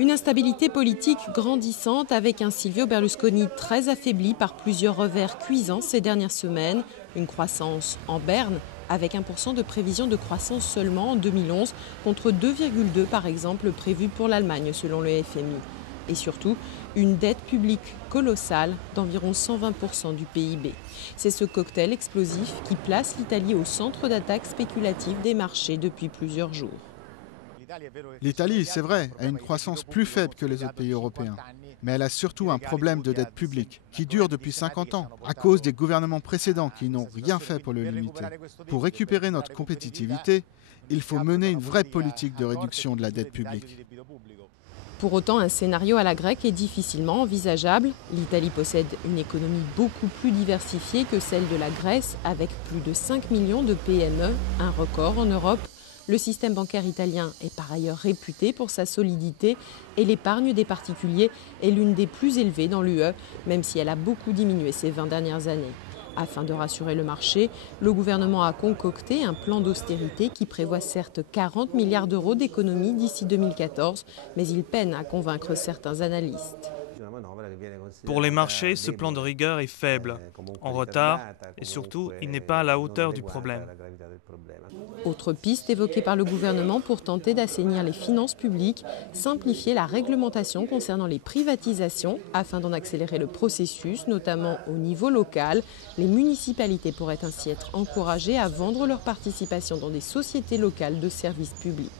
Une instabilité politique grandissante avec un Silvio Berlusconi très affaibli par plusieurs revers cuisants ces dernières semaines. Une croissance en berne avec 1% de prévision de croissance seulement en 2011 contre 2,2 par exemple prévu pour l'Allemagne selon le FMI. Et surtout, une dette publique colossale d'environ 120% du PIB. C'est ce cocktail explosif qui place l'Italie au centre d'attaques spéculatives des marchés depuis plusieurs jours. L'Italie, c'est vrai, a une croissance plus faible que les autres pays européens. Mais elle a surtout un problème de dette publique qui dure depuis 50 ans à cause des gouvernements précédents qui n'ont rien fait pour le limiter. Pour récupérer notre compétitivité, il faut mener une vraie politique de réduction de la dette publique. Pour autant, un scénario à la grecque est difficilement envisageable. L'Italie possède une économie beaucoup plus diversifiée que celle de la Grèce, avec plus de 5 millions de PME, un record en Europe. Le système bancaire italien est par ailleurs réputé pour sa solidité et l'épargne des particuliers est l'une des plus élevées dans l'UE, même si elle a beaucoup diminué ces 20 dernières années. Afin de rassurer le marché, le gouvernement a concocté un plan d'austérité qui prévoit certes 40 milliards d'euros d'économies d'ici 2014, mais il peine à convaincre certains analystes. Pour les marchés, ce plan de rigueur est faible, en retard et surtout, il n'est pas à la hauteur du problème. Autre piste évoquée par le gouvernement pour tenter d'assainir les finances publiques, simplifier la réglementation concernant les privatisations afin d'en accélérer le processus, notamment au niveau local. Les municipalités pourraient ainsi être encouragées à vendre leur participation dans des sociétés locales de services publics.